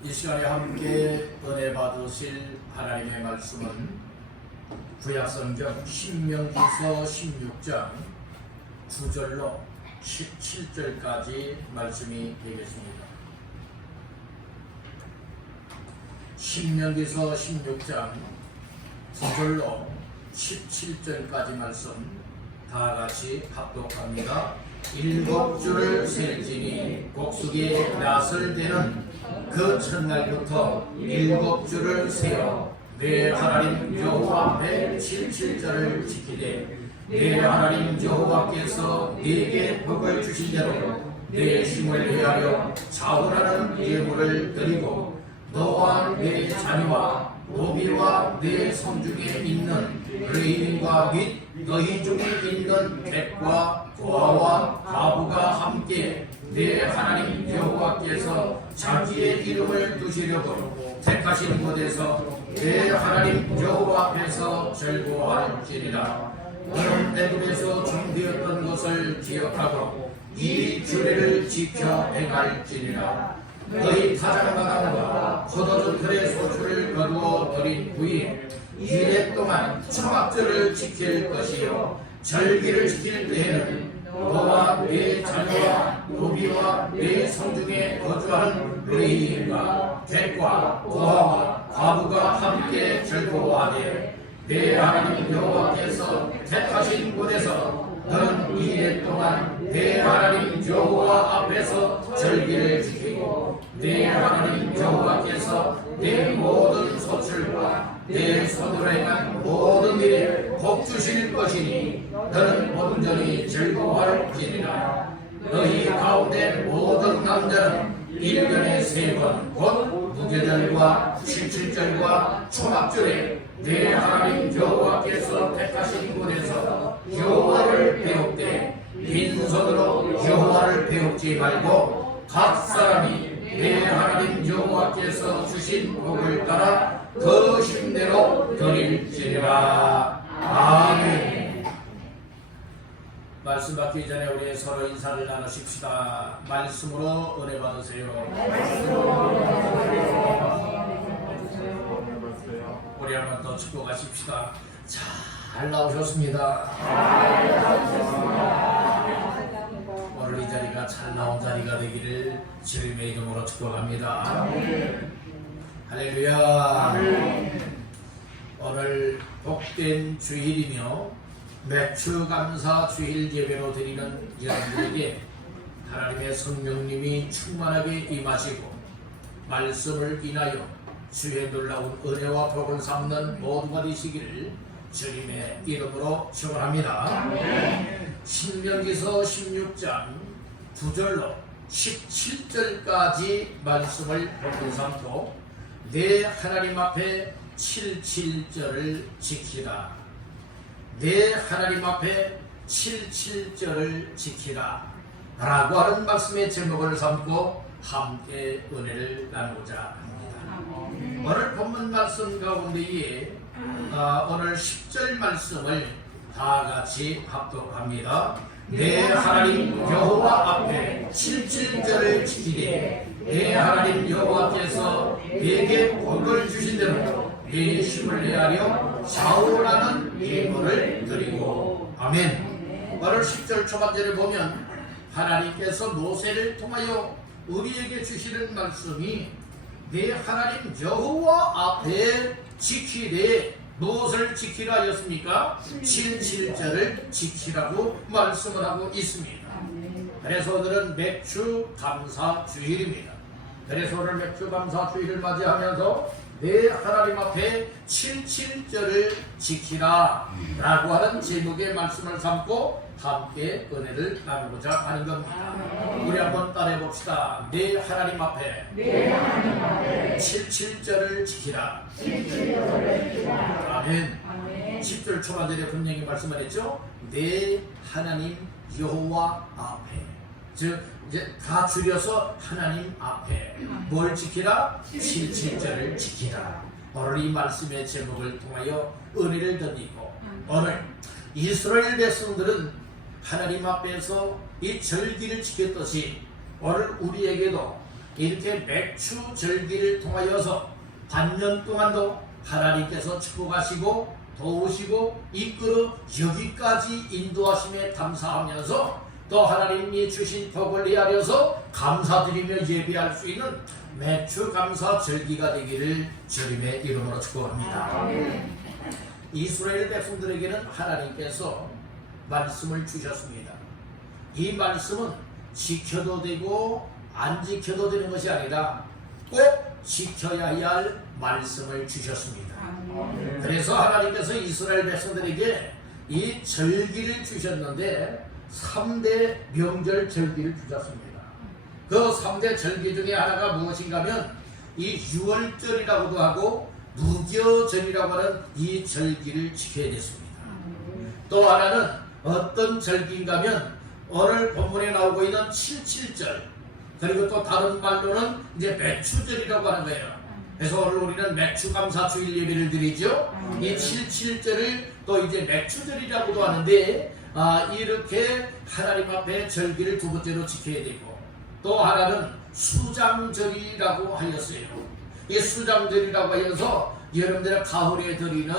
이 시간에 함께 은혜 받으실 하나님의 말씀은 구약성경 신명기서 16장 9절로 17절까지 말씀이 되겠습니다. 신명기서 16장 9절로 17절까지 말씀 다 같이 합독합니다. 일곱 줄을 셀지니 곡식이 낫을 되는 그 첫날부터 일곱 줄을 세어 내 하나님 여호와 앞에 77절을 지키되 내 하나님 여호와께서 네게 복을 주신 대로 내 힘을 헤아려 자원하는 예물을 드리고 너와 내 자녀와 노비와 내 성중에 있는 의인과 및 너희 중에 있는 객과 고아와 과부가 함께 내 하나님 여호와께서 자기의 이름을 두시려고 택하신 곳에서 내 하나님 여호와 앞에서 즐거워할지니라. 너는 애굽에서 종되었던 것을 기억하고 이 규례를 지켜 행할지니라. 너희 타작마당과 포도주 틀의 소출을 거두어 드린 후에 이래 동안 초막절을 지킬 것이요 절기를 지킬 때에는 너와 내 자녀와 노비와 내 성중에 거주하는 의인과 객과 고아와 과부가 함께 즐거워하되 내 하나님 여호와께서 택하신 곳에서 너는 이래 동안 내 하나님 여호와 앞에서 절기를 지키고 내 하나님 여호와께서 내 모든 소출과 내 손으로 행한 모든 일에 복 주실 것이니 너는 온전히 즐거워할지니라. 너희 가운데 모든 남자는 1년에 3번 곧 무교절과 17절과 초막절에 내 하나님 여호와께서 택하신 곳에서 여호와를 배웁되 빈손으로 여호와를 배웁지 말고 각 사람이 내 하나님 여호와께서 주신 복을 따라 그 힘대로 드릴지니라. 아멘. 말씀 받기 전에 우리 서로 인사를 나누십시다. 말씀으로 은혜 받으세요. 우리 한번 더 축복하십시다. 잘 나오셨습니다. 오늘 이 자리가 잘 나온 자리가 되기를 주님의 이름으로 축복합니다. 할렐루야. 오늘 복된 주일이며 맥주감사 주일 예배로 드리는 여러분들에게 하나님의 성령님이 충만하게 임하시고 말씀을 인하여 주의 놀라운 은혜와 복을 삼는 모두가 되시기를 주님의 이름으로 축원합니다. 신명기서 16장 9절로 17절까지 말씀을 본문 삼고 내 하나님 앞에 77절을 지키라. 내 하나님 앞에 77절을 지키라 라고 하는 말씀의 제목을 삼고 함께 은혜를 나누고자 합니다. 오늘 본문 말씀 가운데에 오늘 10절 말씀을 다 같이 합독합니다. 내 하나님 여호와 앞에 77절을 지키되 내 하나님 여호와께서 내게 복을 주신 대로 내 힘을 내하려 자원하는 예물을 드리고. 아멘. 오늘 10절 초반절에 보면 하나님께서 모세를 통하여 우리에게 주시는 말씀이 내 하나님 여호와 앞에 지키되 무엇을 지키라 하였습니까? 77절을 지키라고 말씀을 하고 있습니다. 그래서 오늘은 맥주 감사 주일입니다. 그래서 오늘 맥주 감사 주일을 맞이하면서 내 하나님 앞에 77절을 지키라 라고 하는 제목의 말씀을 삼고 함께 은혜를 나누고자 하는 겁니다. 우리 한번 따라해 봅시다. 내 하나님 앞에 77절을 지키라. 아멘. 10절 초반절에 분명히 말씀을 했죠. 내 하나님 여호와 앞에, 즉 이제 다 줄여서 하나님 앞에 뭘 지키라? 77절을 지키라. 오늘 이 말씀의 제목을 통하여 은혜를 드리고, 오늘 이스라엘 백성들은 하나님 앞에서 이 절기를 지켰듯이 오늘 우리에게도 이렇게 맥추 절기를 통하여서 반년 동안도 하나님께서 축복하시고 도우시고 이끌어 여기까지 인도하심에 감사하면서 또 하나님이 주신 복을 헤아려서 감사드리며 예배할 수 있는 맥추 감사 절기가 되기를 주님의 이름으로 축복합니다. 이스라엘 백성들에게는 하나님께서 말씀을 주셨습니다. 이 말씀은 지켜도 되고 안 지켜도 되는 것이 아니라 꼭 지켜야 할 말씀을 주셨습니다. 그래서 하나님께서 이스라엘 백성들에게 이 절기를 주셨는데 3대 명절 절기를 주셨습니다. 그 3대 절기 중에 하나가 무엇인가 하면 이 유월절이라고도 하고 무교절이라고 하는 이 절기를 지켜야 됐습니다. 또 하나는 어떤 절기인가 하면 오늘 본문에 나오고 있는 77절, 그리고 또 다른 말로는 이제 맥추절이라고 하는 거예요. 그래서 오늘 우리는 맥추감사 주일 예배를 드리죠. 이 77절을 또 이제 맥추절이라고도 하는데 이렇게 하나님 앞에 절기를 두 번째로 지켜야 되고, 또 하나는 수장절이라고 하였어요. 이 수장절이라고 하여서 여러분들의 가을에 드리는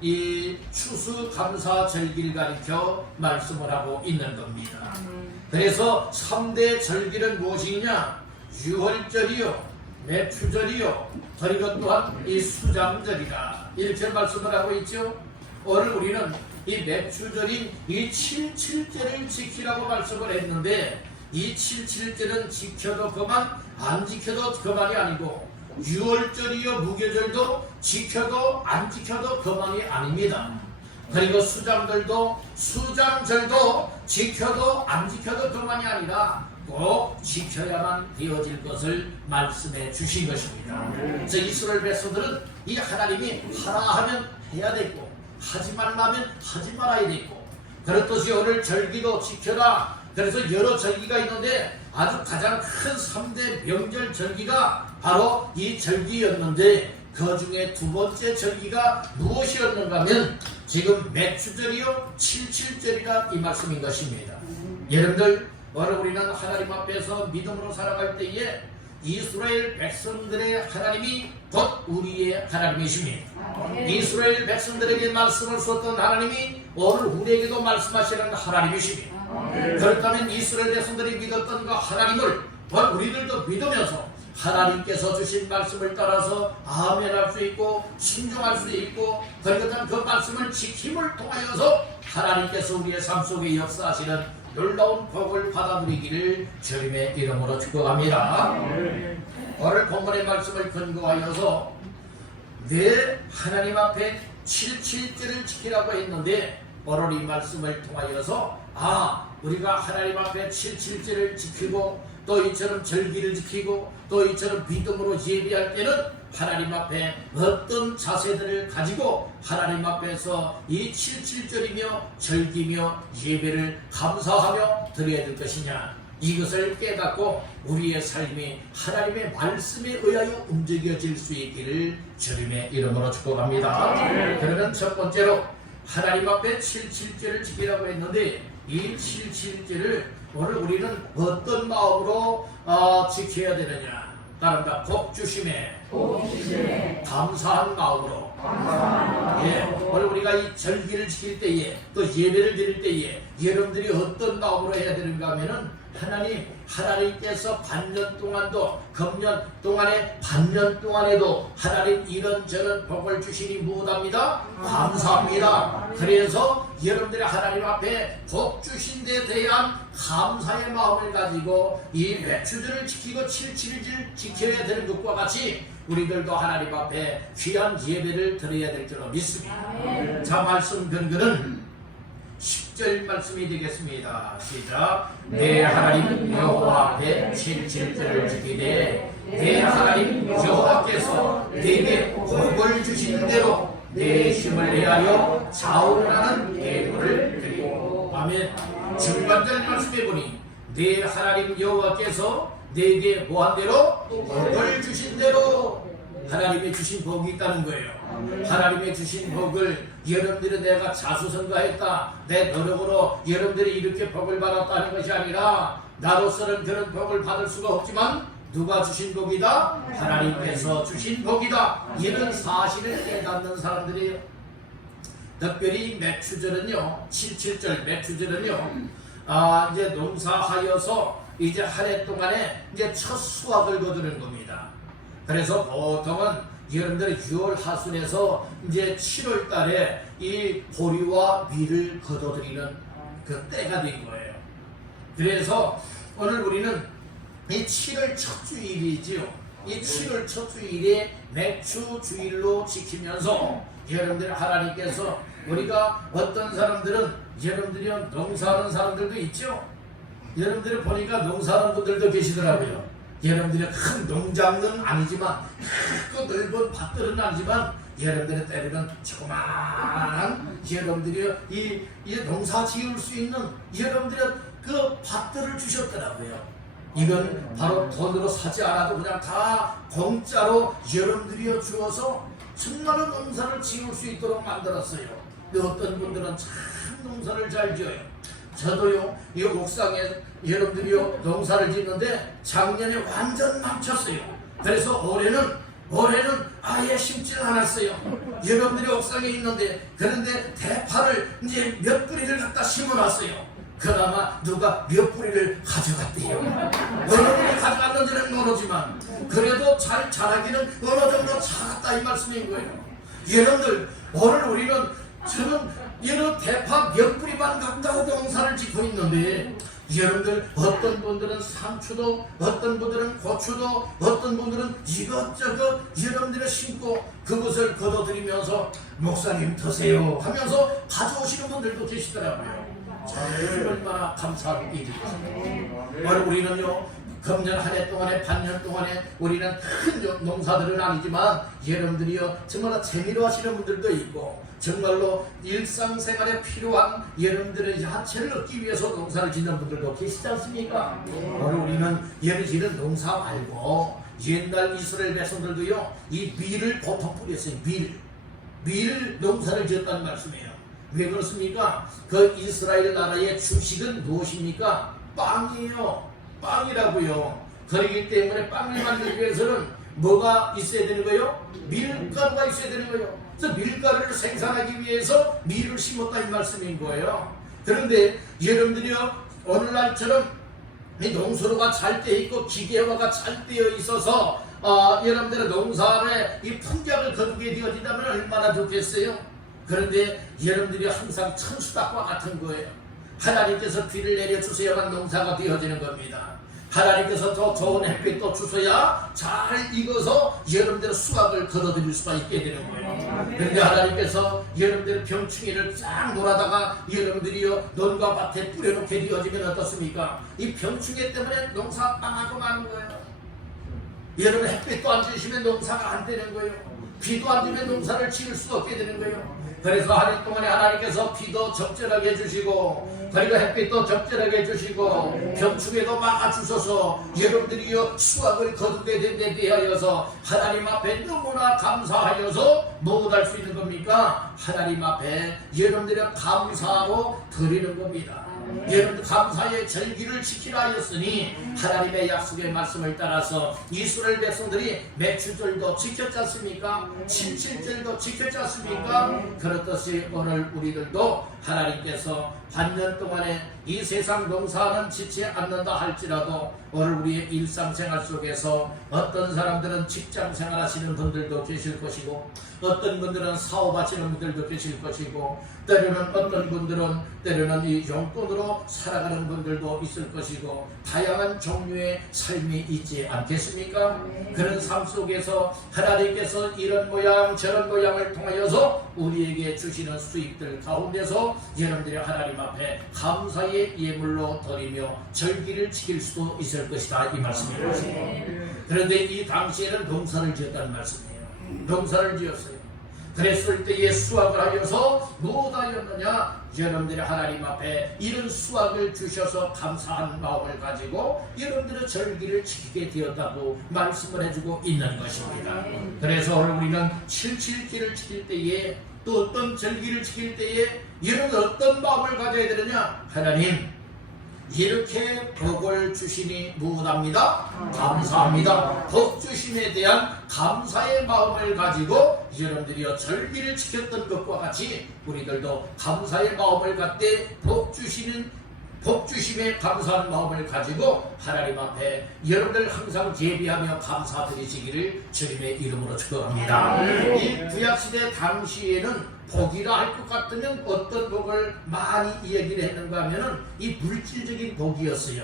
이 추수감사 절기를 가리켜 말씀을 하고 있는 겁니다. 그래서 3대 절기는 무엇이냐? 유월절이요, 맥추절이요, 그리고 또한 이 수장절이다, 이렇게 말씀을 하고 있죠. 오늘 우리는 이 맥추절인 이 77절을 지키라고 말씀을 했는데, 이 77절은 지켜도 그만 안 지켜도 그만이 아니고 유월절이요 무교절도 지켜도 안 지켜도 그만이 아닙니다. 그리고 수장절도 지켜도 안 지켜도 그만이 아니라 꼭 지켜야만 되어질 것을 말씀해 주신 것입니다. 그래서 이스라엘 백성들은 이 하나님이 하라 하면 해야 되고 하지 말라면 하지 말아야 되고, 그렇듯이 오늘 절기도 지켜라. 그래서 여러 절기가 있는데 아주 가장 큰 3대 명절 절기가 바로 이 절기였는데, 그 중에 두 번째 절기가 무엇이었는가 하면 지금 맥추절이요 77절이라 이 말씀인 것입니다. 여러분들, 오늘 우리는 하나님 앞에서 믿음으로 살아갈 때에 이스라엘 백성들의 하나님이 곧 우리의 하나님이십니다. 이스라엘 백성들에게 말씀을 쏟던 하나님이 오늘 우리에게도 말씀하시는 하나님이십니다. 그렇다면 이스라엘 백성들이 믿었던 그 하나님을 우리들도 믿으면서 하나님께서 주신 말씀을 따라서 아멘할 수 있고 순종할 수 있고, 그리고 그 말씀을 지킴을 통하여서 하나님께서 우리의 삶 속에 역사하시는 놀라운 복을 받아들이기를 주님의 이름으로 축복합니다. 오늘 본문의 말씀을 근거하여서 내 하나님 앞에 77절을 지키라고 했는데, 오늘 이 말씀을 통하여서 우리가 하나님 앞에 77절을 지키고 또 이처럼 절기를 지키고 또 이처럼 믿음으로 예배할 때는 하나님 앞에 어떤 자세들을 가지고 하나님 앞에서 이 77절이며 절기며 예배를 감사하며 드려야 될 것이냐, 이것을 깨닫고 우리의 삶이 하나님의 말씀에 의하여 움직여질 수 있기를 주님의 이름으로 축복합니다. 그러면 첫 번째로 하나님 앞에 77절을 지키라고 했는데, 이 77절을 오늘 우리는 어떤 마음으로 지켜야 되느냐? 따른다. 복주심에 감사한 마음으로. 오늘 우리가 이 절기를 지킬 때에 또 예배를 드릴 때에 여러분들이 어떤 마음으로 해야 되는가 하면은, 하나님께서 반년 동안도, 금년 동안에 반년 동안에도 하나님 이런저런 복을 주시니 무엇합니다? 감사합니다. 그래서 여러분들이 하나님 앞에 복 주신 데 대한 감사의 마음을 가지고 이 맥추절을 지키고 77절 지켜야 되는 것과 같이 우리들도 하나님 앞에 귀한 예배를 드려야 될 줄로 믿습니다. 자, 말씀 근거는 10절 말씀이 되겠습니다. 시작. 내 하나님 여호와 앞에 77절을 지키되 내 하나님 여호와께서 내게 복을 주시는 대로 내 힘을 내하여 자원하는 예물을 드리고. 아멘. 중간절 말씀해 보니 내 하나님 여호와께서 내게 뭐한 대로? 복을 주신 대로. 하나님이 주신 복이 있다는 거예요. 하나님이 주신 복을 여러분들이 내가 자수성가했다, 내 노력으로 여러분들이 이렇게 복을 받았다는 것이 아니라, 나로서는 그런 복을 받을 수가 없지만 누가 주신 복이다? 하나님께서 주신 복이다. 이런 사실을 깨닫는 사람들이에요. 특별히 매추절은요, 77절 매추절은요, 이제 농사하여서 이제 한 해 동안에 이제 첫 수확을 거두는 겁니다. 그래서 보통은 여러분들이 6월 하순에서 이제 7월 달에 이 보리와 밀을 거둬들이는 그 때가 된 거예요. 그래서 오늘 우리는 이 7월 첫 주일이지요. 이 7월 첫 주일에 매추 주일로 지키면서 여러분들 하나님께서 우리가 어떤 사람들은 여러분들이 농사하는 사람들도 있죠. 여러분들이 보니까 농사하는 분들도 계시더라고요. 여러분들이 큰 농장은 아니지만 크고 넓은 밭들은 아니지만 여러분들이 때리는 조그마한 여러분들이 이 농사 지을 수 있는 여러분들의 그 밭들을 주셨더라고요. 이건 바로 돈으로 사지 않아도 그냥 다 공짜로 여러분들이 주어서 정말로 농사를 지을 수 있도록 만들었어요. 근데 어떤 분들은 참 농사를 잘 지어요. 저도요, 이 옥상에 여러분들이요 농사를 짓는데 작년에 완전 망쳤어요. 그래서 올해는 아예 심지 않았어요. 여러분들이 옥상에 있는데, 그런데 대파를 이제 몇 뿌리를 갖다 심어놨어요. 그나마 누가 몇 뿌리를 가져갔대요. 어느 분이 가져갔는지는 모르지만 그래도 잘 자라기는 어느 정도 자랐다 이 말씀인 거예요. 여러분들 오늘 우리는 저는 이런 대파 몇 뿌리만 갖다가 농사를 짓고 있는데, 여러분들 어떤 분들은 상추도, 어떤 분들은 고추도, 어떤 분들은 이것저것 여러분들이 심고 그것을 거둬들이면서 목사님 드세요 하면서 가져오시는 분들도 계시더라고요. 참 얼마나 감사한 일이죠. 오늘 우리는요, 금년 한 해 동안에, 반년 동안에 우리는 큰 농사들은 아니지만 여러분들이요 정말 재미로 하시는 분들도 있고, 정말로 일상생활에 필요한 여러분들의 야채를 얻기 위해서 농사를 짓는 분들도 계시지 않습니까? 오늘 우리는 여러분들은 농사 말고 옛날 이스라엘 백성들도요 이 밀을 보통 뿌렸어요. 밀 농사를 지었다는 말씀이에요. 왜 그렇습니까? 그 이스라엘 나라의 주식은 무엇입니까? 빵이에요. 빵이라고요. 그렇기 때문에 빵을 만들기 위해서는 뭐가 있어야 되는 거예요? 밀가루가 있어야 되는 거예요. 그래서 밀가루를 생산하기 위해서 밀을 심었다 이 말씀인 거예요. 그런데 여러분들이요 오늘날처럼 이 농수로가 잘 되어 있고 기계화가 잘 되어 있어서 여러분들의 농사에 이 풍작을 거두게 되어진다면 얼마나 좋겠어요? 그런데 여러분들이 항상 천수닭과 같은 거예요. 하나님께서 비를 내려주셔야만 농사가 되어지는 겁니다. 하나님께서 더 좋은 햇빛도 주셔야 잘 익어서 여러분들의 수확을 거둬들일 수가 있게 되는 거예요. 그런데 하나님께서 여러분들의 병충해를 쫙 놀아다가 여러분들이요 논과 밭에 뿌려놓게 되어지면 어떻습니까? 이 병충해 때문에 농사 망하고 마는 거예요. 여러분 햇빛도 안 주시면 농사가 안 되는 거예요. 비도 안 주면 농사를 지을 수 없게 되는 거예요. 그래서 한 해 동안에 하나님께서 비도 적절하게 해주시고, 그리고 햇빛도 적절하게 해주시고, 병충해도 막아주셔서 여러분들이요 수확을 거두게 된 데 대하여서 하나님 앞에 너무나 감사하여서 무엇할 수 있는 겁니까? 하나님 앞에 여러분들의 감사로 드리는 겁니다. 여러분들 감사의 절기를 지키라 하였으니 하나님의 약속의 말씀을 따라서 이스라엘 백성들이 매추절도 지켰지 않습니까? 77절도 지켰지 않습니까? 그렇듯이 오늘 우리들도 하나님께서 반년 동안에 이 세상 농사는 지치 않는다 할지라도 오늘 우리의 일상생활 속에서 어떤 사람들은 직장생활 하시는 분들도 계실 것이고, 어떤 분들은 사업하시는 분들도 계실 것이고, 때로는 어떤 분들은 때로는 이 용돈으로 살아가는 분들도 있을 것이고, 다양한 종류의 삶이 있지 않겠습니까? 그런 삶 속에서 하나님께서 이런 모양 저런 모양을 통하여서 우리에게 주시는 수익들 가운데서 여러분들이 하나님 앞에 감사의 예물로 드리며 절기를 지킬 수도 있을 것이다 이 말씀입니다. 그런데 이 당시에는 농사를 지었다는 말씀이에요. 농사를 지었어요. 그랬을 때에 수확을 하여서 무엇하였느냐? 여러분들이 하나님 앞에 이런 수확을 주셔서 감사한 마음을 가지고 여러분들의 절기를 지키게 되었다고 말씀을 해주고 있는 것입니다. 그래서 오늘 우리는 77기를 지킬 때에, 또 어떤 절기를 지킬 때에 여러분 어떤 마음을 가져야 되느냐? 하나님, 이렇게 복을 주시니 무엇합니다? 감사합니다. 복 주심에 대한 감사의 마음을 가지고 여러분들이여 절기를 지켰던 것과 같이 우리들도 감사의 마음을 갖되 복 주심에 감사한 마음을 가지고 하나님 앞에 여러분들 항상 예비하며 감사드리시기를 주님의 이름으로 축원합니다. 이 구약시대 당시에는 복이라 할 것 같으면 어떤 복을 많이 얘기를 했는가 하면은 이 물질적인 복이었어요.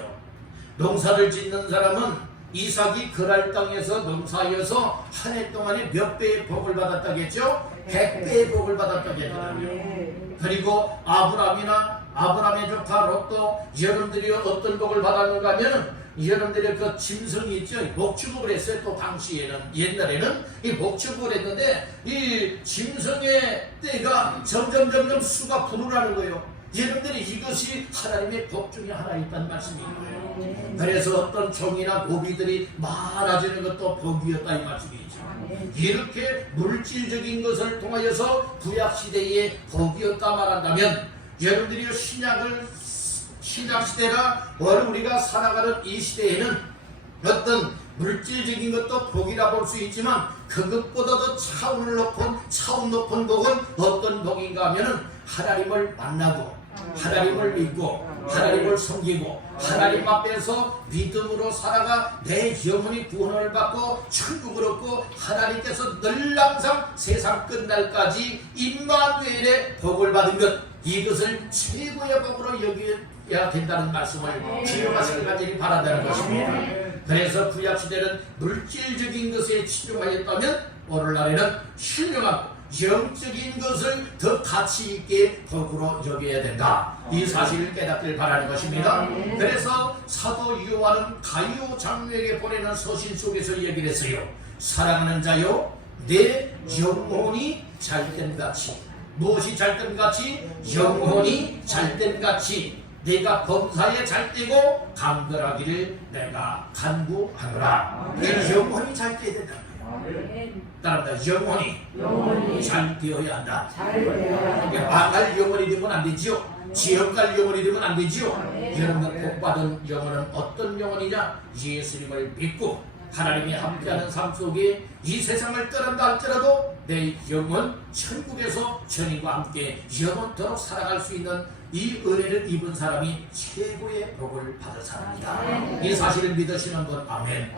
농사를 짓는 사람은 이삭이 그랄 땅에서 농사여서 한 해 동안에 몇 배의 복을 받았다겠죠? 100배의 복을 받았다겠죠. 그리고 아브라함의 조카 롯도 여러분들이 어떤 복을 받았는가 하면은 여러분들의 그 짐승이 있죠. 목축을 했어요. 또 당시에는 옛날에는 이 목축을 했는데 이 짐승의 때가 점점 수가 불어나는 거예요. 여러분들이 이것이 하나님의 복 중에 하나 있다는 말씀인 거예요. 그래서 어떤 종이나 고기들이 많아지는 것도 복이었다 이 말씀이죠. 이렇게 물질적인 것을 통하여서 구약시대의 복이었다 말한다면 여러분들이 신약시대가 우리가 살아가는 이 시대에는 어떤 물질적인 것도 복이라 볼 수 있지만 그것보다도 차원 높은 복은 어떤 복인가 하면은 하나님을 만나고 하나님을 믿고 하나님을 섬기고 하나님 앞에서 믿음으로 살아가 내 영혼이 구원을 받고 천국을 얻고 하나님께서 늘 항상 세상 끝날까지 임마누엘의 복을 받은 것, 이것을 최고의 복으로 여겨야 된다는 말씀을 기억하시길 간절히 바란다는 것입니다. 그래서 구약시대는 물질적인 것에 치중하였다면 오늘날에는 신령하고 영적인 것을 더 가치 있게 복으로 여겨야 된다. 이 사실을 깨닫길 바라는 것입니다. 그래서 사도 요한은 가룟 장로에게 보내는 서신 속에서 얘기를 했어요. 사랑하는 자요, 내 영혼이 잘된 같이. 무엇이 잘된 같이? 영혼이 잘된 같이 내가 범사에 잘되고 강건하기를 내가 간구하노라. 내 영혼이 잘되어야 된다. 따라합니다. 영혼이 잘 되어야 한다. 망할 영혼이 되면 안 되지요. 지옥갈 영혼이 되면 안 되지요. 여러분 복받은 영혼은 어떤 영혼이냐? 예수님을 믿고 하나님이 함께하는 삶 속에 이 세상을 떠난다 할지라도 내 영혼 천국에서 주님과 함께 영원토록 살아갈 수 있는 이 은혜를 입은 사람이 최고의 복을 받을 사람이다. 이 사실을 믿으시는 분 아멘.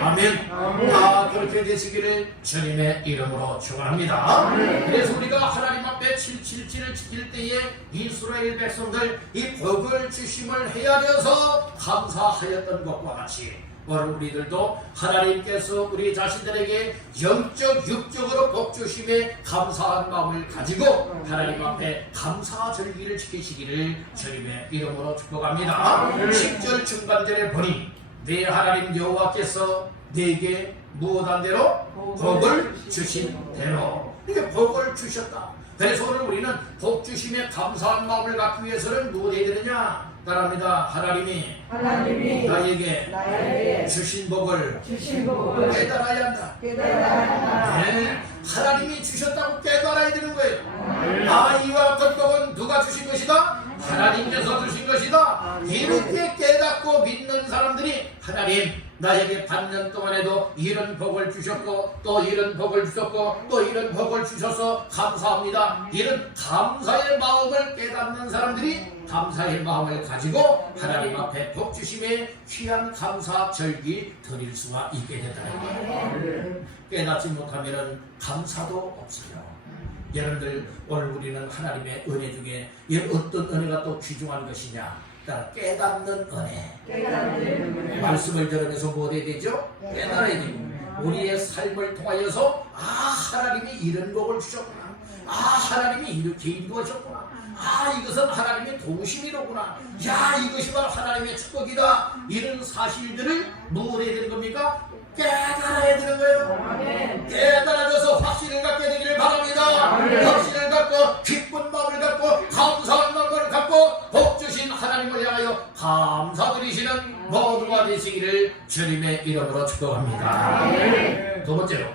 아멘. 다 그렇게 되시기를 주님의 이름으로 축원합니다. 그래서 우리가 하나님 앞에 777을 지킬 때에 이스라엘 백성들 이 복을 주심을 헤아려서 감사하였던 것과 같이 오늘 우리들도 하나님께서 우리 자신들에게 영적 육적으로 복 주심에 감사한 마음을 가지고 하나님 앞에 감사 절기를 지키시기를 주님의 이름으로 축복합니다. 10절 중간절에 보니 내 하나님 여호와께서 내게 무엇한 대로 복을 주신 대로 이게 복을 주셨다. 그래서 오늘 우리는 복 주심에 감사한 마음을 갖기 위해서는 무엇 해야 되느냐? 따라합니다. 하나님이 나에게 주신 복을 깨달아야 한다. 네, 하나님이 주셨다고 깨달아야 되는 거예요. 이와 같은 복은 누가 주신 것이다? 하나님께서 주신 것이다. 이렇게 깨닫고 믿는 사람들이 하나님 나에게 반년 동안에도 이런 복을 주셨고 또 이런 복을 주셨고 또 이런 복을 주셔서 감사합니다. 이런 감사의 마음을 깨닫는 사람들이 감사의 마음을 가지고 하나님 앞에 복 주심에 귀한 감사 절기 드릴 수가 있게 된다는 거예요. 깨닫지 못하면 감사도 없어요. 여러분들 오늘 우리는 하나님의 은혜 중에 어떤 은혜가 또 귀중한 것이냐? 깨닫는 은혜. 말씀을 들으면서 뭐 해야 되죠? 깨달아야 되고 우리의 삶을 통하여서 하나님이 이런 복을 주셨구나. 하나님이 이렇게 인도하셨구나. 이것은 하나님의 도우심이로구나. 이것이 바로 하나님의 축복이다. 이런 사실들을 뭐 해야 되는 겁니까? 깨달아야 되는 거예요. 깨달아져서 확신을 갖게 되기를 바랍니다. 확신을 갖고 기쁜 마음을 갖고 감사한 마음을 갖고 복 주신 하나님을 향하여 감사드리시는 모두가 되시기를 주님의 이름으로 축복합니다. 두 번째로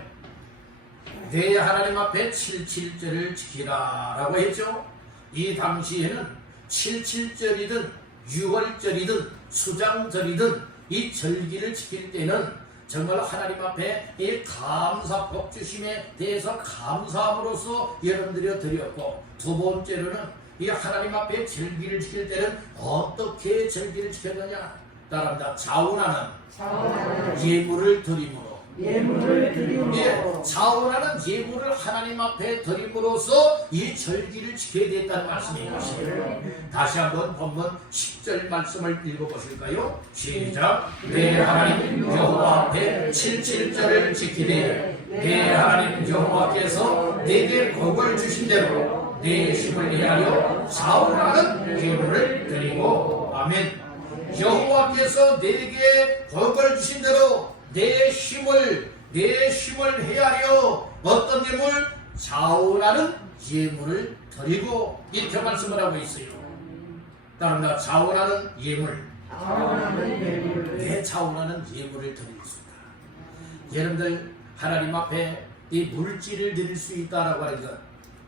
내 하나님 앞에 7.7절을 지키라 라고 했죠. 이 당시에는 7.7절이든 유월절이든 수장절이든 이 절기를 지킬 때는 정말 하나님 앞에 이 감사 복주심에 대해서 감사함으로써 여러분들이 드렸고, 두 번째로는 이 하나님 앞에 절기를 지킬 때는 어떻게 절기를 지켰느냐? 따라합니다. 자원하는 예물을 드림으로. 예, 자원하는 예물을 하나님 앞에 드림으로써 이 절기를 지켜야 된다는 말씀인 것이에요. 다시 한번 본문 10절 말씀을 읽어보실까요? 시작. 내 하나님 여호와 앞에 77절을 지키되 내 하나님 여호와께서 내게 복을 주신 대로 내 힘을 헤아려 자원하는 예물을 드리고. 아멘. 여호와께서 내게 복을 주신 대로 내 힘을 헤아려 어떤 예물? 자원하는 예물을 드리고, 이렇게 말씀을 하고 있어요. 따라합니다. 자원하는 예물. 왜 자원하는 예물을 드릴 수 있다? 여러분들 하나님 앞에 이 물질을 드릴 수 있다라고 하는 것,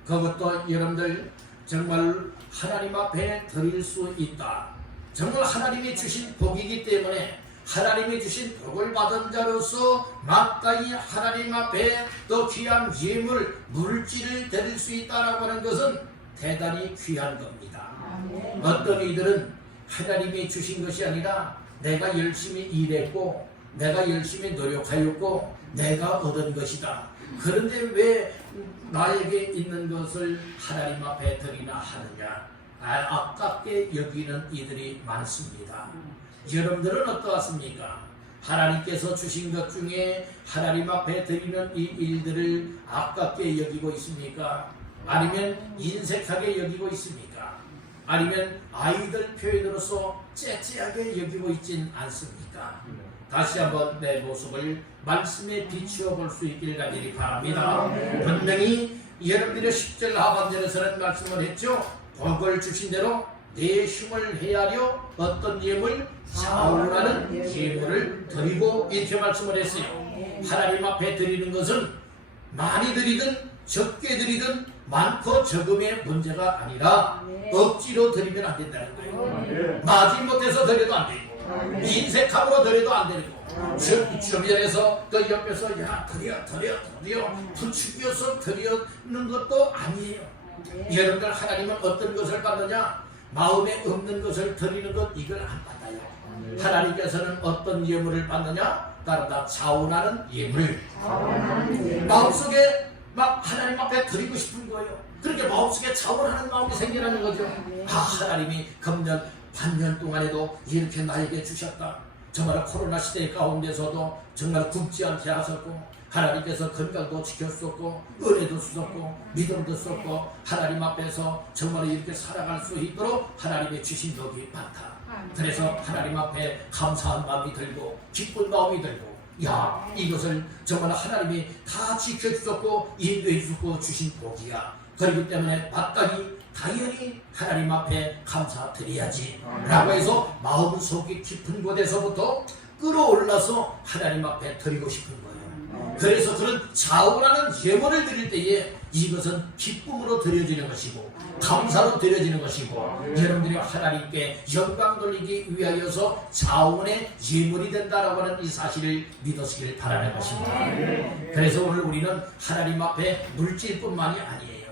그것도 여러분들 정말 하나님 앞에 드릴 수 있다. 정말 하나님이 주신 복이기 때문에 하나님이 주신 복을 받은 자로서 마땅히 하나님 앞에 또 귀한 예물, 물질을 드릴 수 있다라고 하는 것은 대단히 귀한 겁니다. 어떤 이들은 하나님이 주신 것이 아니라 내가 열심히 일했고 내가 열심히 노력하였고 내가 얻은 것이다. 그런데 왜 나에게 있는 것을 하나님 앞에 드리나 하느냐? 아깝게 여기는 이들이 많습니다. 여러분들은 어떠하십니까? 하나님께서 주신 것 중에 하나님 앞에 드리는 이 일들을 아깝게 여기고 있습니까? 아니면 인색하게 여기고 있습니까? 아니면 아이들 표현으로서 째째하게 여기고 있진 않습니까? 다시 한번 내 모습을 말씀에 비추어 볼 수 있기를 간절히 바랍니다. 분명히 여러분들의 10절 하반절에서는 말씀을 했죠. 복을 주신 대로 내 힘을 헤아려 어떤 예물? 자원하는 예물을 드리고, 이렇게 말씀을 했어요. 하나님 앞에 드리는 것은 많이 드리든 적게 드리든 많고 적음의 문제가 아니라 억지로 드리면 안 된다는 거예요. 마지못해서 드려도 안 되고 인색함으로 드려도 안 되고 주변에서 또 옆에서 야 드려 부추겨서 드리는 것도 아니에요. 여러분들 하나님은 어떤 것을 받느냐? 마음에 없는 것을 드리는 것, 이걸 안 받아요. 하나님께서는 어떤 예물을 받느냐? 따라 자원하는 예물. 마음속에 막 하나님 앞에 드리고 싶은 거예요. 그렇게 마음속에 자원하는 마음이 생기라는 거죠. 아, 하나님이 금년 반년 동안에도 이렇게 나에게 주셨다. 정말 코로나 시대 가운데서도 정말 굶지 않게 하셨고 하나님께서 건강도 지켰었고 은혜도 주셨고 믿음도 썼고 하나님 앞에서 정말 이렇게 살아갈 수 있도록 하나님의 주신 복이 많다. 그래서 하나님 앞에 감사한 마음이 들고 기쁜 마음이 들고, 야, 이것을 정말 하나님이 다 지켜주셨고 인도해 주고 주신 복이야. 그렇기 때문에 마땅히 당연히 하나님 앞에 감사드려야지 라고 해서 마음속이 깊은 곳에서부터 끌어올라서 하나님 앞에 드리고 싶은 거예요. 그래서 그런 자원하는 예물을 드릴 때에 이것은 기쁨으로 드려지는 것이고 감사로 드려지는 것이고 여러분들이 하나님께 영광 돌리기 위하여서 자원의 예물이 된다라고 하는 이 사실을 믿으시길 바라는 것입니다. 그래서 오늘 우리는 하나님 앞에 물질뿐만이 아니에요.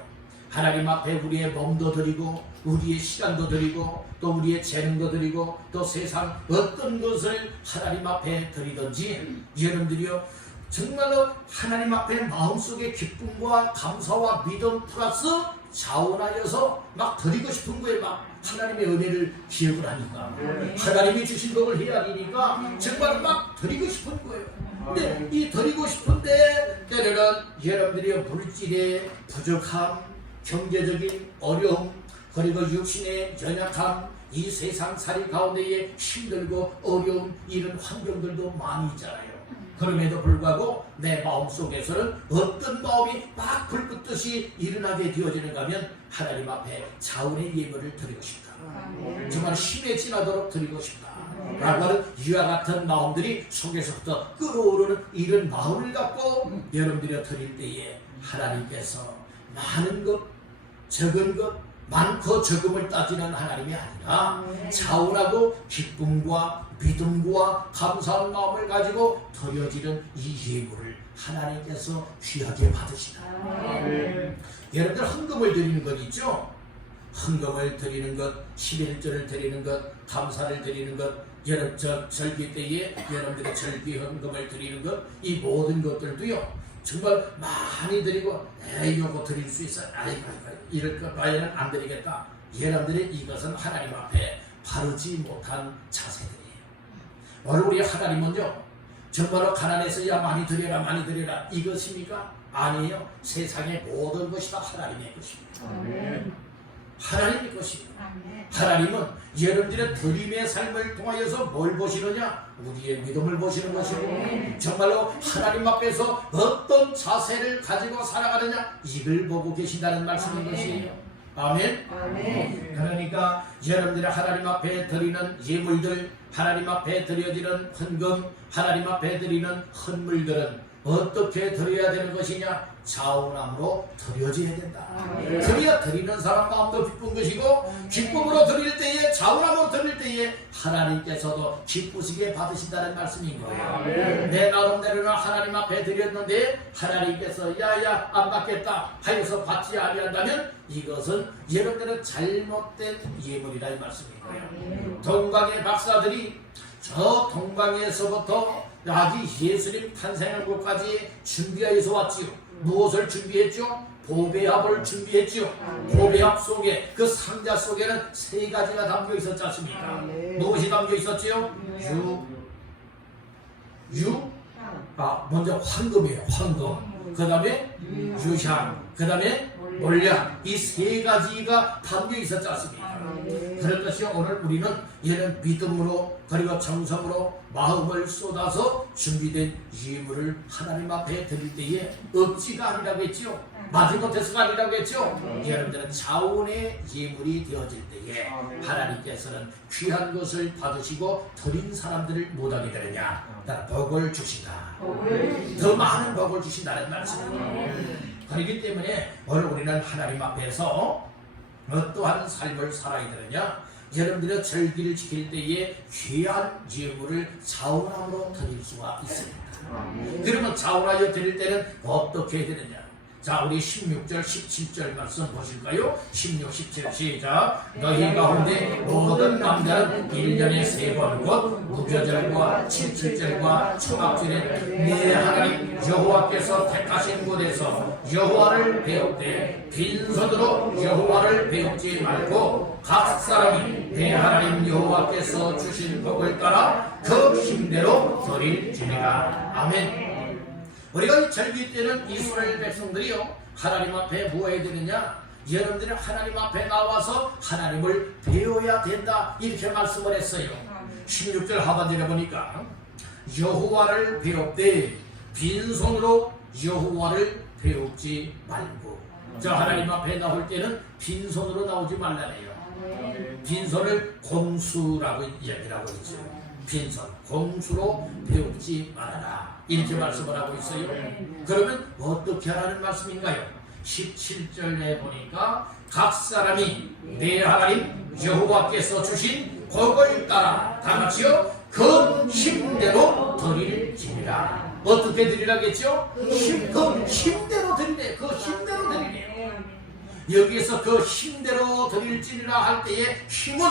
하나님 앞에 우리의 몸도 드리고 우리의 시간도 드리고 또 우리의 재능도 드리고 또 세상 어떤 것을 하나님 앞에 드리든지 여러분들이요 정말로 하나님 앞에 마음속의 기쁨과 감사와 믿음 플러스 자원하여서 막 드리고 싶은 거에 막 하나님의 은혜를 기억을 하니까 하나님이 주신 복을 헤아리니까 정말 막 드리고 싶은 거예요. 근데 이 드리고 싶은데 때로는 여러분들의 물질의 부족함, 경제적인 어려움, 그리고 육신의 연약함, 이 세상살이 가운데에 힘들고 어려운 이런 환경들도 많이 있잖아요. 그럼에도 불구하고 내 마음속에서는 어떤 마음이 막 불붙듯이 일어나게 되어지는가 하면 하나님 앞에 자원의 예물을 드리고 싶다. 정말 힘에 지나도록 드리고 싶다. 라고 하는 이와 같은 마음들이 속에서부터 끌어오르는 이런 마음을 갖고 여러분들이 드릴 때에 하나님께서 많은 것, 적은 것, 많고 적음을 따지는 하나님이 아니라 차분하고 기쁨과 믿음과 감사한 마음을 가지고 드려지는 이 예물을 하나님께서 귀하게 받으시다. 여러분들 헌금을 드리는 것 있죠? 헌금을 드리는 것, 11조를 드리는 것, 감사를 드리는 것, 여러분 절기 때에 여러분들의 절기 헌금을 드리는 것, 이 모든 것들도요 정말 많이 드리고 요거 드릴 수 있어, 아이고 이럴 것 과연은 안 드리겠다. 여러분들이 이것은 하나님 앞에 바르지 못한 자세들이에요. 오늘 우리 하나님은요 정말로 가난해서야 많이 드려라 많이 드려라 이것입니까? 아니에요. 세상의 모든 것이 다 하나님의 것입니다. 하나님의 것입니다. 하나님은 여러분들의 드림의 삶을 통하여서 뭘 보시느냐? 우리의 믿음을 보시는 것이고 정말로 하나님 앞에서 어떤 자세를 가지고 살아가느냐 이걸 보고 계신다는 말씀인 것이에요. 아멘. 그러니까 여러분들이 하나님 앞에 드리는 예물들, 하나님 앞에 드려지는 헌금, 하나님 앞에 드리는 헌물들은 어떻게 드려야 되는 것이냐? 자원함으로 드려져야 된다. 그래야 드리는 사람 마음도 기쁜 것이고 기쁨으로 드릴 때에 자원함으로 드릴 때에 하나님께서도 기쁘시게 받으신다는 말씀인 거예요. 내 나름대로는 하나님 앞에 드렸는데 하나님께서 야야 안 받겠다 하여서 받지 아니한다면 이것은 여러분들은 잘못된 예물이라 이 말씀인 거예요. 동방의 박사들이 저 동방에서부터 아기 예수님 탄생한 곳까지 준비하여서 왔지요. 무엇을 준비했죠? 보배합을 준비했죠. 보배합 속에 그 상자 속에는 세 가지가 담겨 있었지 않습니까? 무엇이 담겨 있었지요? 먼저 황금이에요. 황금. 그 다음에 유향. 그 다음에 몰약. 이 세 가지가 담겨 있었지 않습니까? 그럴 것이 오늘 우리는 이런 믿음으로 그리고 정성으로 마음을 쏟아서 준비된 예물을 하나님 앞에 드릴 때에 억지가 아니라고 했지요. 마지못해서가 아니라고 했죠. 여러분들은 자원의 예물이 되어질 때에 하나님께서는 귀한 것을 받으시고 드린 사람들을 못하게 되느냐? 복을 주신다. 더 많은 복을 주신다는 말씀입니다. 그렇기 때문에 오늘 우리는 하나님 앞에서 어떠한 삶을 살아야 되느냐? 여러분들의 절기를 지킬 때에 귀한 예물을 자원함으로 드릴 수가 있습니다. 그러면 자원하여 드릴 때는 어떻게 해야 되느냐? 자, 우리 16절, 17절 말씀 보실까요? 16, 17 시작. 너희 가운데 모든 남자는 1년에 3번 곧 무교절과 칠칠절과 초막절에 네 하나님 여호와께서 택하신 곳에서 여호와를 배웁되 빈손으로 여호와를 배웁지 말고 각 사람이 내 하나님 여호와께서 주신 복을 따라 그 힘대로 드릴지니라. 아멘. 우리가 이 절기 때는 이스라엘 백성들이요 하나님 앞에 뭐 해야 되느냐? 여러분들이 하나님 앞에 나와서 하나님을 배워야 된다 이렇게 말씀을 했어요. 16절 하반절에 보니까 여호와를 배웁되 빈손으로 여호와를 배웁지 말고. 자, 하나님 앞에 나올 때는 빈손으로 나오지 말라네요. 빈손을 공수라고 얘기하고 있죠. 빈손, 공수로 배웁지 말아라 이렇게 말씀을 하고 있어요. 그러면 어떻게 하라는 말씀인가요? 17절에 보니까 각 사람이 내 하나님 여호와께서 주신 복을 따라 다 같이요 그 힘대로 드릴지니라. 어떻게 드리라겠죠? 그 힘대로 드리래. 그 힘대로 드리래요. 여기에서 그 힘대로 드릴지니라 할 때의 힘은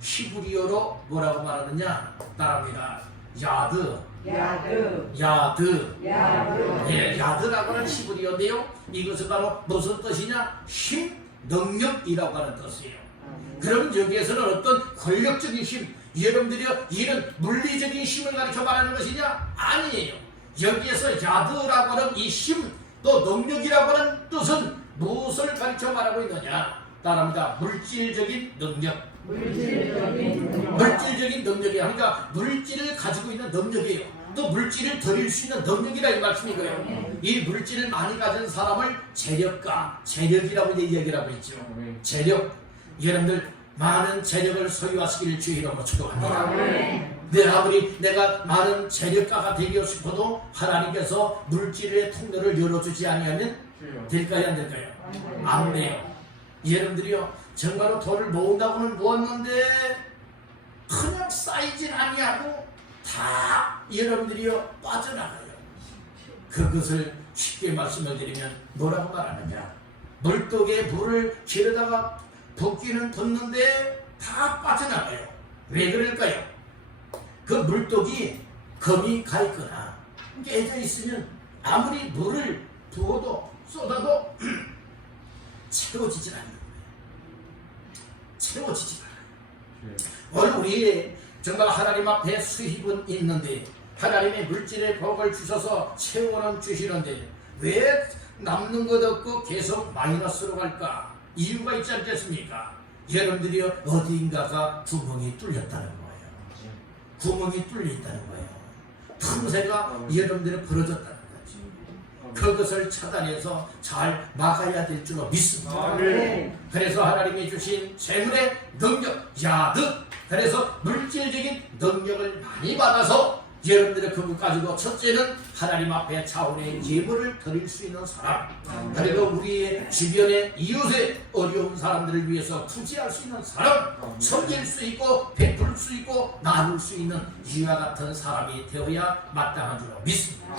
히브리어로 뭐라고 말하느냐? 따라합니다. 야드. 네, 야드라고 하는 히브리어인데요. 이것은 바로 무슨 뜻이냐? 힘, 능력이라고 하는 뜻이에요. 그럼 여기에서는 어떤 권력적인 힘, 여러분들이 이런 물리적인 힘을 가르쳐 말하는 것이냐? 아니에요. 여기에서 야드라고 하는 이 힘, 또 능력이라고 하는 뜻은 무엇을 가르쳐 말하고 있느냐? 따라합니다. 물질적인 능력. 물질적인 능력이에요. 그러니까 물질을 가지고 있는 능력이에요. 또 물질을 드릴 수 있는 능력이라 이 말씀이고요. 이 물질을 많이 가진 사람을 재력이라고 얘기를 하고 있죠. 재력. 여러분들 많은 재력을 소유하시기를 주의 이름으로 축복합니다. 아무리 내가 많은 재력가가 되고 싶어도 하나님께서 물질의 통로를 열어주지 아니하면 될까요 안 될까요? 안 돼요. 여러분들이요 정말로 돈을 모은다고는 모았는데 그냥 쌓이진 아니하고 다 여러분들이요 빠져나가요. 그것을 쉽게 말씀을 드리면 뭐라고 말하느냐, 물독에 물을 기르다가 붓기는 붓는데 다 빠져나가요. 왜 그럴까요? 그 물독이 검이 가 있거나 깨져 있으면 아무리 물을 부어도 쏟아도 채워지질 않는 거예요. 채워지지 않아요. 오늘 우리 정말 하나님 앞에 수입은 있는데 하나님의 물질의 복을 주셔서 채워는 주시는데 왜 남는 것 없고 계속 마이너스로 갈까? 이유가 있지 않겠습니까? 여러분들이 어디인가가 구멍이 뚫렸다는 거예요. 구멍이 뚫려 있다는 거예요. 틈새가 여러분들이 벌어졌다는 거죠. 그것을 차단해서 잘 막아야 될 줄로 믿습니다. 그래서 하나님이 주신 재물의 능력, 야득, 그래서 물질적인 능력을 많이 받아서 여러분들의 그것 가지고 첫째는 하나님 앞에 차원의 예물을 드릴 수 있는 사람, 그리고 우리의 주변의 이웃의 어려운 사람들을 위해서 투지할 수 있는 사람, 섬길 수 있고 베풀 수 있고 나눌 수 있는 이와 같은 사람이 되어야 마땅한 줄로 믿습니다.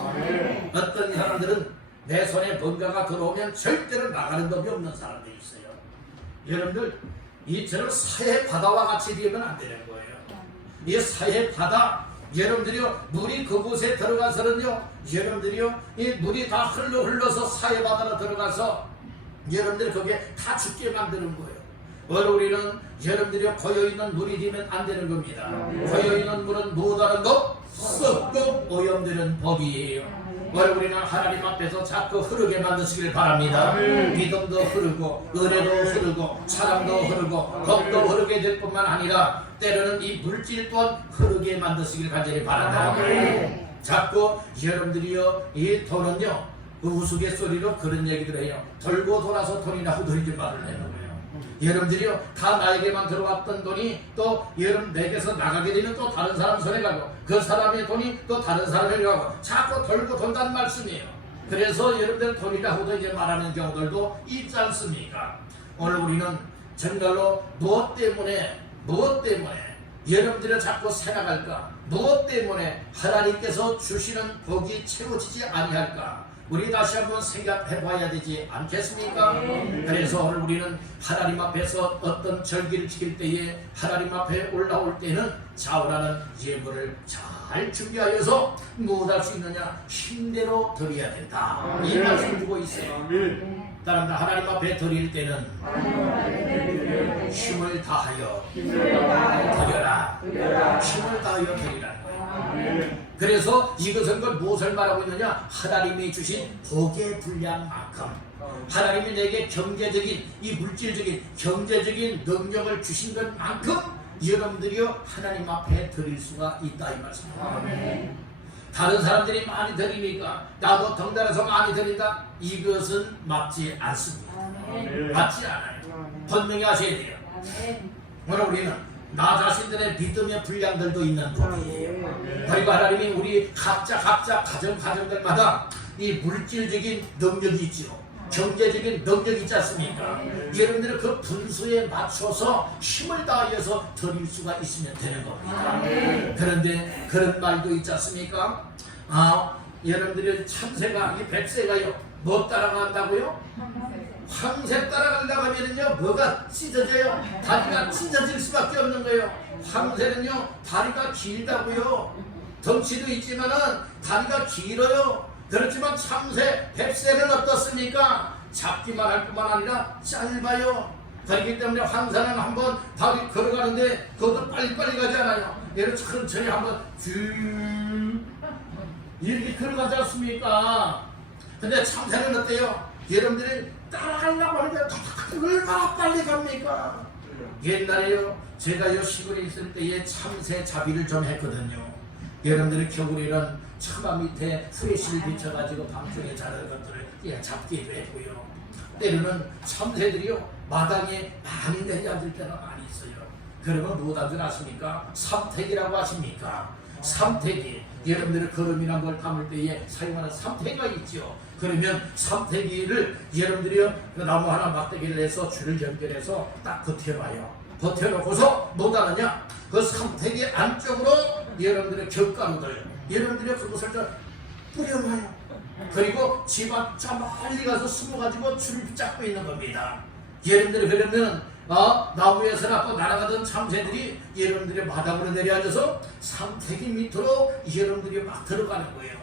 어떤 사람들은 내 손에 뭔가가 들어오면 절대로 나가는 법이 없는 사람들이 있어요. 여러분들 이처럼 사해 바다와 같이 되면 안 되는 거예요. 이 사해 바다, 여러분들이요 물이 그곳에 들어가서는요 여러분들이요 이 물이 다 흘러서 사해 바다로 들어가서 여러분들이 거기에 다 죽게 만드는 거예요. 오늘 우리는 여러분들이 고여있는 물이 되면 안 되는 겁니다. 고여있는 물은 무엇하는 것? 썩고 오염되는 법이에요. 오늘 우리는 하나님 앞에서 자꾸 흐르게 만드시길 바랍니다. 믿음도 흐르고 은혜도 흐르고 사랑도 흐르고 법도 흐르게 될 뿐만 아니라 때로는 이 물질 또한 흐르게 만드시길 간절히 바란다. 자꾸 여러분들이요 이 돈은요 그 우스갯소리로 그런 얘기를 해요. 돌고 돌아서 돈이 나고 돌리지 말을 내는 거예요. 여러분들이요 다 나에게만 들어왔던 돈이 또 여러분 내게서 나가게 되면 또 다른 사람 손에 가고 그 사람의 돈이 또 다른 사람에게 가고 자꾸 돌고 돈다는 말씀이에요. 그래서 여러분들 돈이라고도 이제 말하는 경우들도 있지 않습니까? 오늘 우리는 정말로 무엇 때문에 여러분들이 자꾸 생각할까? 무엇 때문에 하나님께서 주시는 복이 채워지지 아니할까? 우리 다시 한번 생각해 봐야 되지 않겠습니까? 그래서 오늘 우리는 하나님 앞에서 어떤 절기를 지킬 때에 하나님 앞에 올라올 때는 자원하는 예물을 잘 준비하여서 무엇할 수 있느냐? 힘대로 드려야 된다. 이 말씀을 주고 있어요. 따라합니다. 하나님 앞에 드릴 때는 힘을 다하여 드려라. 힘을 다하여 드리라는 거예요. 그래서 이것은 무엇을 말하고 있느냐? 하나님이 주신 복의 분량만큼 하나님이 내게 경제적인 이 물질적인 경제적인 능력을 주신 것만큼 여러분들이요 하나님 앞에 드릴 수가 있다 이 말씀입니다. 다른 사람들이 많이 드리니까 나도 덩달아서 많이 드린다, 이것은 맞지 않습니다. 맞지 않아요. 분명히 하셔야 돼요. 오늘 우리는 나 자신들의 믿음의 분량들도 있는 법이에요. 그리고 하나님이 우리 각자 가정들마다 이 물질적인 능력이 있지요. 경제적인 능력이 있지 않습니까? 여러분들은 그 분수에 맞춰서 힘을 다하여서 드릴 수가 있으면 되는 겁니다. 그런데 그런 말도 있지 않습니까? 여러분들이 참새가, 이 백새가요 뭐 따라간다고요? 황새 따라간다고 하면은요 뭐가 찢어져요? 다리가 찢어질 수밖에 없는 거예요. 황새는요 다리가 길다고요. 덩치도 있지만은 다리가 길어요. 그렇지만 참새, 백새는 어떻습니까? 잡기만 할 뿐만 아니라 짧아요. 그렇기 때문에 황새는 한번 다리 걸어가는데 그것도 빨리빨리 가지 않아요. 얘를 천천히 한번 쭉 이렇게 걸어가지 않습니까? 근데 참새는 어때요? 여러분들이 따라가려고 하는데 얼마나 빨리 갑니까? 옛날에요 제가 시골에 있을 때에 참새 잡이를 좀 했거든요. 여러분들이 겨울에는 처마 밑에 후레쉬를 비춰가지고 밤중에 자는 것들을 잡기도 했고요. 때로는 참새들이요 마당에 많이 내려앉을 때가 많이 있어요. 그러면 무엇 하줄 아십니까? 삼택이라고 하십니까? 삼택이 여러분들의 걸음이란 걸 담을 때에 사용하는 삼태기가 있죠. 그러면 삼태기를 여러분들이 그 나무 하나 막대기를 해서 줄을 연결해서 딱 버텨놔요. 버텨놓고서 뭐하느냐, 그 삼태기 안쪽으로 여러분들의 겹가루들, 여러분들이 그것을 좀 뿌려놔요. 그리고 집 앞 저 멀리 가서 숨어가지고 줄을 붙잡고 있는 겁니다. 여러분들이 그러면 나무에서 나고 날아가던 참새들이 여러분들의 마당으로 내려앉아서 삼태기 밑으로 여러분들이 막 들어가는 거예요.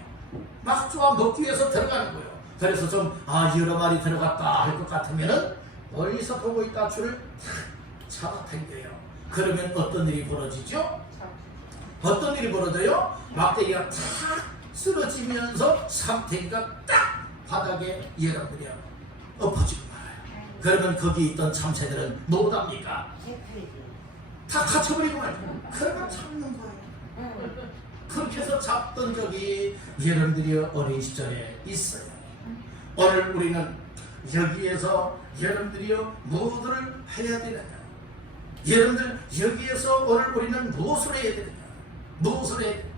막 쪼아 먹기 위해서 들어가는 거예요. 그래서 좀 여러 마리 들어갔다 할 것 같으면은 멀리서 보고 있다 줄을 잡아당겨요. 그러면 어떤 일이 벌어지죠? 어떤 일이 벌어져요? 막대기가 탁 쓰러지면서 삼태기가 딱 바닥에 여러분들이 엎어지고 말아요. 그러면 거기 있던 참새들은 뭐합니까? 다 갇혀버리고 말이에요. 그러면 잡는 거예요. 그렇게 해서 잡던 적이 여러분들이 어린 시절에 있어요. 오늘 우리는 여기에서 여러분들이요 무엇을 해야 되느냐, 여러분들 여기에서 오늘 우리는 무엇을 해야 되느냐, 무엇을 해야 되느냐.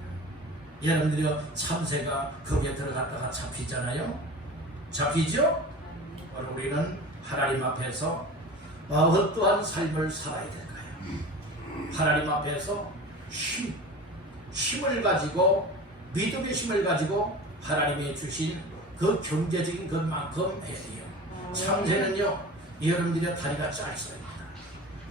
여러분들이요 참새가 거기에 들어갔다가 잡히잖아요. 잡히죠? 오늘 우리는 하나님 앞에서 어떠한 삶을 살아야 될까요? 하나님 앞에서 힘을 가지고, 믿음의 힘을 가지고 하나님이 주신 그 경제적인 것만큼 해야 돼요. 참새는요 여러분들의 다리가 짧습니다.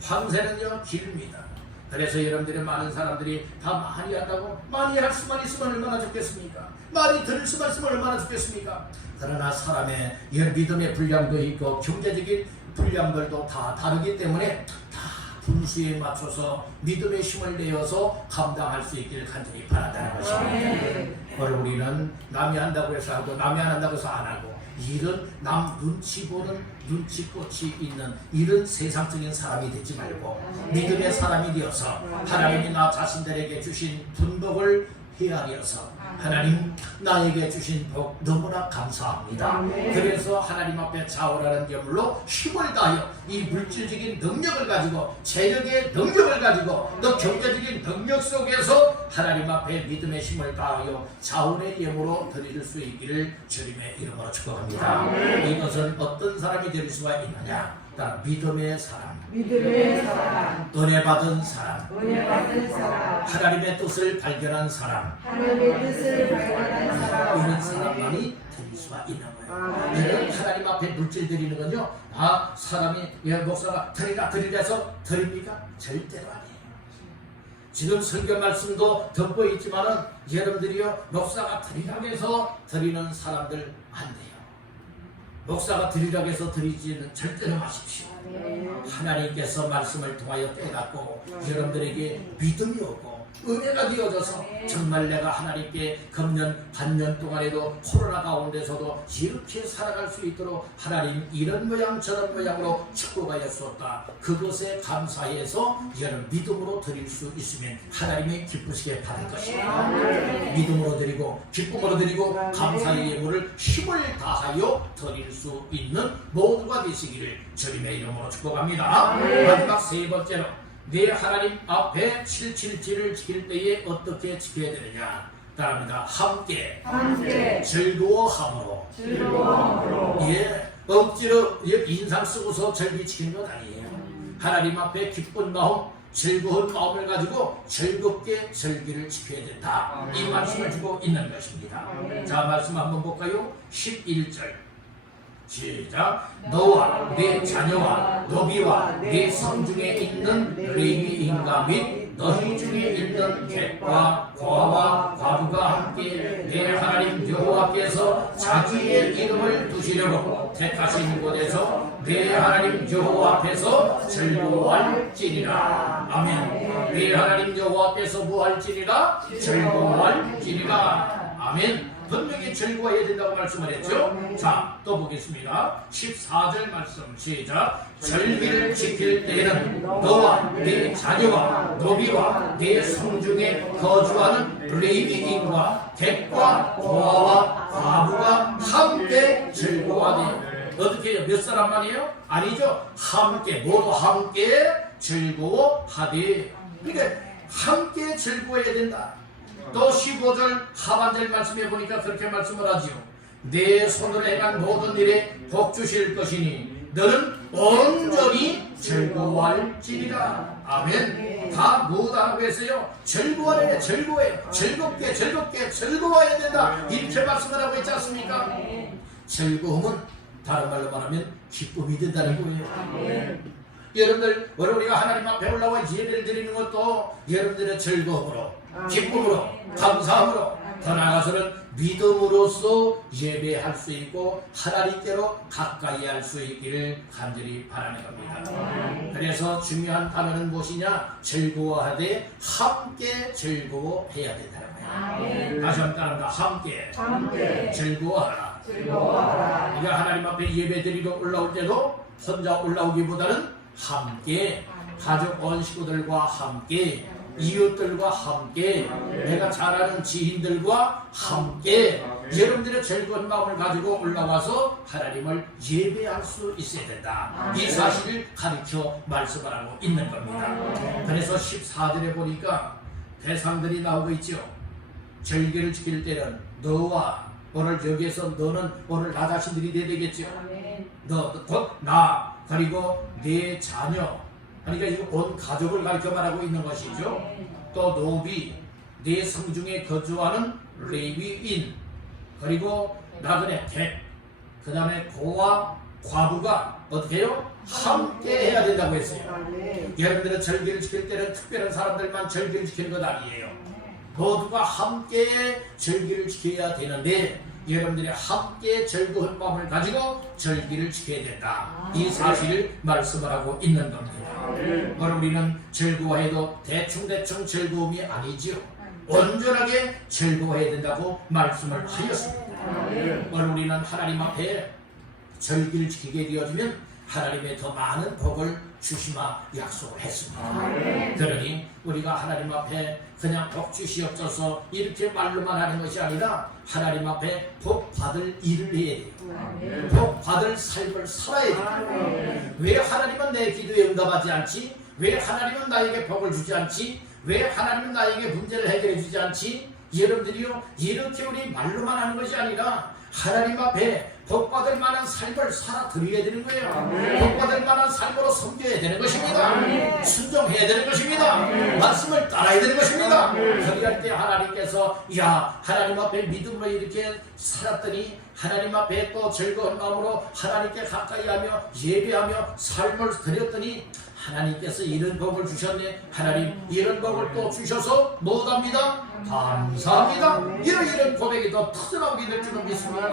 황새는요 길입니다. 그래서 여러분들의 많은 사람들이 다 많이 한다고 많이 할 수만 있으면 얼마나 좋겠습니까? 많이 들을 수만 있으면 얼마나 좋겠습니까? 그러나 사람의 믿음의 분량도 있고 경제적인 분량들도 다 다르기 때문에 다 분수에 맞춰서 믿음의 힘을 내어서 감당할 수 있기를 간절히 바란다는 것입니다. 오늘 우리는 남이 한다고 해서 하고 남이 안 한다고 해서 안 하고, 이런 남 눈치 보는 눈치꽃이 있는 이런 세상적인 사람이 되지 말고 믿음의 사람이 되어서 하나님이 나 자신들에게 주신 분복을 헤아려서 하나님 나에게 주신 복 너무나 감사합니다. 그래서 하나님 앞에 자원하는 제물로 힘을 다하여 이 물질적인 능력을 가지고, 재력의 능력을 가지고, 또 경제적인 능력 속에서 하나님 앞에 믿음의 힘을 다하여 자원의 예물로 드릴 수 있기를 주님의 이름으로 축복합니다. 이것은 어떤 사람이 될 수가 있느냐? 믿음의 사람, 은혜 받은 사람, 하나님의 뜻을 발견한 사람, 이런 사람만이 될 수가 있는 거예요. 이런 하나님 앞에 물질 드리는 건요, 사람이 목사가 드리라 해서 드립니까? 절대로 아니에요. 지금 설교 말씀도 듣고 있지만은 여러분들이요 목사가 드리라고 해서 드리는 사람들 안 돼요. 목사가 드리라고 해서 드리지는 절대로 마십시오. 하나님께서 말씀을 통하여 깨닫고 여러분들에게 믿음이 오고 은혜가 되어져서 정말 내가 하나님께 금년 반년 동안에도 코로나 가운데서도 이렇게 살아갈 수 있도록 하나님 이런 모양 저런 모양으로 축복하였었다. 그것에 감사해서 여러분 믿음으로 드릴 수 있으면 하나님이 기쁘시게 받을 것입니다. 믿음으로 드리고 기쁨으로 드리고 감사의 예물을 힘을 다하여 드릴 수 있는 모두가 되시기를 주님의 이름으로 축복합니다. 마지막 세 번째로, 내 하나님 앞에 777을 지킬 때에 어떻게 지켜야 되느냐? 따라합니다. 함께 즐거워함으로. 예, 억지로 인상 쓰고서 절기 지키는 건 아니에요. 하나님 앞에 기쁜 마음, 즐거운 마음을 가지고 즐겁게 절기를 지켜야 된다. 이 말씀을 주고 있는 것입니다. 자, 말씀 한번 볼까요? 11절 시작. 너와 네 자녀와 너비와 네 성중에 있는 레위인과 및 너희 중에 있는 객과 고아와 과부가 함께 내 하나님 여호와께서 자기의 이름을 두시려고 택하신 곳에서 내 하나님 여호와 앞에서 즐거워할지니라. 아멘. 내 하나님 여호와 앞에서 뭐할지니라? 즐거워할지니라. 아멘. 분명히 즐거워해야 된다고 말씀을 했죠. 자, 또 보겠습니다. 14절 말씀 시작. 절기를 지킬 때에는 너와 네 자녀와 노비와 네 성중에 거주하는 레위인과 객과 고아와 과부가 함께 즐거워하네. 어떻게 해요? 몇 사람만이에요? 아니죠. 함께, 모두 함께 즐거워하되. 그러니까 함께 즐거워해야 된다. 또 15절 하반절 말씀해 보니까 그렇게 말씀을 하지요. 내 손으로 행한 모든 일에 복 주실 것이니 너는 온전히 즐거워할지니라. 아멘. 다 뭐라고 했어요? 즐거워해, 즐거워해, 즐겁게, 즐겁게, 즐거워해야 된다. 이렇게 말씀을 하고 있지 않습니까? 즐거움은 다른 말로 말하면 기쁨이 된다는 거예요. 여러분들, 우리가 하나님 앞에 올라와 예배를 드리는 것도 여러분들의 즐거움으로, 기쁨으로, 감사함으로, 더 나아가서는 믿음으로써 예배할 수 있고 하나님께로 가까이 할 수 있기를 간절히 바라는 겁니다. 그래서 중요한 단어는 무엇이냐? 즐거워하되 함께 즐거워해야 된다는 거예요. 다시 한번 따라합니다. 함께 즐거워하라. 우리가 하나님 앞에 예배 드리러 올라올 때도 혼자 올라오기보다는 함께, 가족 온 식구들과 함께, 이웃들과 함께, 내가 잘 아는 지인들과 함께 여러분들의 즐거운 마음을 가지고 올라와서 하나님을 예배할 수 있어야 된다. 이 사실을 가르쳐 말씀을 하고 있는 겁니다. 그래서 14절에 보니까 대상들이 나오고 있죠. 절기를 지킬 때는 너와, 오늘 여기에서 너는 오늘 나 자신들이 돼야 되겠죠. 너, 곧 나, 그리고 내 자녀, 그러니까 이거 온 가족을 가르쳐 말하고 있는 것이죠. 또 노비, 내 성중에 거주하는 레위인, 그리고 나그네 객, 그 다음에 고와 과부가 어떻게 해요? 함께 해야 된다고 했어요. 여러분들은 절기를 지킬 때는 특별한 사람들만 절기를 지키는 것 아니에요. 모두가 함께 절기를 지켜야 되는데 여러분들이 함께 즐거운 마음을 가지고 절기를 지켜야 된다. 이 사실을 말씀을 하고 있는 겁니다. 오늘 우리는 즐거워해도 대충대충 즐거움이 아니지요. 온전하게 즐거워해야 된다고 말씀을 하셨습니다. 오늘 우리는 하나님 앞에 절기를 지키게 되어지면 하나님의 더 많은 복을 주시마 약속을 했습니다. 그러니 우리가 하나님 앞에 그냥 복 주시옵소서 이렇게 말로만 하는 것이 아니라 하나님 앞에 복 받을 일을 해야 돼요. 복 받을 삶을 살아야 돼요. 왜 하나님은 내 기도에 응답하지 않지? 왜 하나님은 나에게 복을 주지 않지? 왜 하나님은 나에게 문제를 해결해 주지 않지? 여러분들이요, 이렇게 우리 말로만 하는 것이 아니라 하나님 앞에 복받을 만한 삶을 살아드려야 되는 거예요. 복받을 만한 삶으로 섬겨야 되는 것입니다. 순종해야 되는 것입니다. 말씀을 따라야 되는 것입니다. 그리할 때 하나님께서 야, 하나님 앞에 믿음으로 이렇게 살았더니 하나님 앞에 또 즐거운 마음으로 하나님께 가까이 하며 예배하며 삶을 드렸더니 하나님께서 이런 복을 주셨네. 하나님 이런 복을 또 주셔서 뭐답니다? 감사합니다. 이런 고백이 더 터져나오게 될 줄은 믿습니다.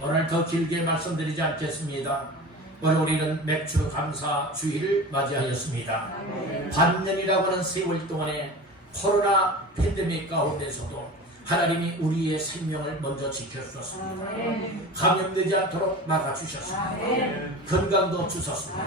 오늘 더 길게 말씀드리지 않겠습니다. 오늘 우리는 맥주 감사 주일을 맞이하였습니다. 반년이라고 하는 세월 동안에 코로나 팬데믹 가운데서도 하나님이 우리의 생명을 먼저 지켜주셨습니다. 감염되지 않도록 막아주셨습니다. 건강도 주셨습니다.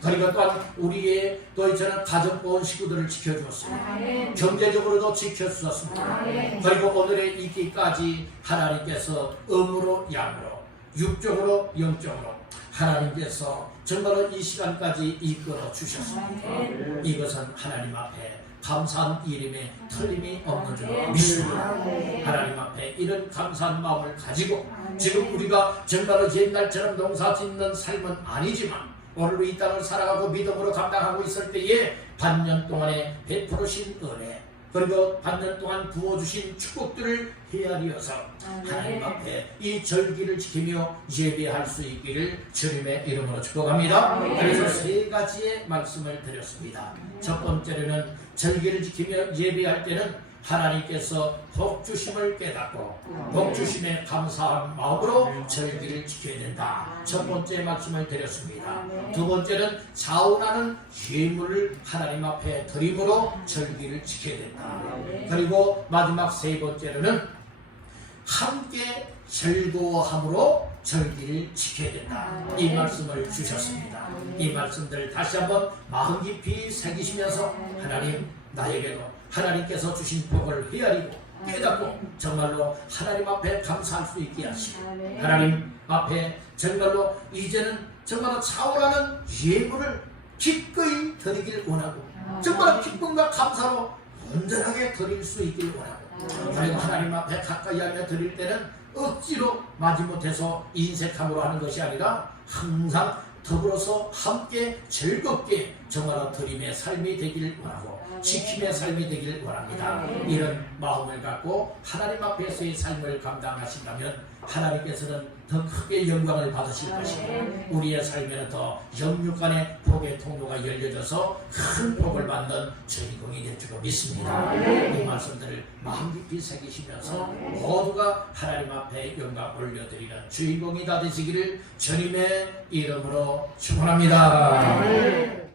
그리고 또한 우리의 또 이처럼 가족 온 식구들을 지켜주었습니다. 경제적으로도 지켜주셨습니다. 그리고 오늘의 있기까지 하나님께서 음으로 양으로 육적으로 영적으로 하나님께서 정말로 이 시간까지 이끌어 주셨습니다. 이것은 하나님 앞에 감사한 일임에 틀림이 없는 줄 믿습니다. 하나님 앞에 이런 감사한 마음을 가지고 지금 우리가 정말로 옛날처럼 농사 짓는 삶은 아니지만 오늘도 이 땅을 살아가고 믿음으로 감당하고 있을 때에 반년 동안에 베풀으신 은혜 그리고 반년 동안 부어주신 축복들을 헤아리어서 하나님 앞에 이 절기를 지키며 예배할 수 있기를 주님의 이름으로 축복합니다. 그래서 세 가지의 말씀을 드렸습니다. 첫 번째로는 절기를 지키며 예배할 때는 하나님께서 복 주심을 깨닫고 복 주심에 감사한 마음으로 절기를 지켜야 된다. 첫 번째 말씀을 드렸습니다. 두 번째는 자원하는 예물을 하나님 앞에 드림으로 절기를 지켜야 된다. 그리고 마지막 세 번째로는 함께 즐거워함으로 절기를 지켜야 된다. 이 말씀을 주셨습니다. 이 말씀들을 다시 한번 마음 깊이 새기시면서 하나님 나에게도 하나님께서 주신 복을 헤아리고 깨닫고 정말로 하나님 앞에 감사할 수 있게 하시고 하나님 앞에 정말로 이제는 정말로 차오르는 예물을 기꺼이 드리길 원하고 정말 기쁨과 감사로 온전하게 드릴 수 있길 원하고, 그리고 하나님 앞에 가까이 하며 드릴 때는 억지로 마지못해서 인색함으로 하는 것이 아니라 항상 더불어서 함께 즐겁게 정화로 드림의 삶이 되길 원하고 지킴의 삶이 되길 원합니다. 이런 마음을 갖고 하나님 앞에서의 삶을 감당하신다면 하나님께서는 더 크게 영광을 받으실 것이고 우리의 삶에는 더 영육간의 복의 통로가 열려져서 큰 복을 받는 주인공이 될 줄로 믿습니다. 이 말씀들을 마음 깊이 새기시면서 모두가 하나님 앞에 영광 올려드리는 주인공이 다 되시기를 주님의 이름으로 축원합니다.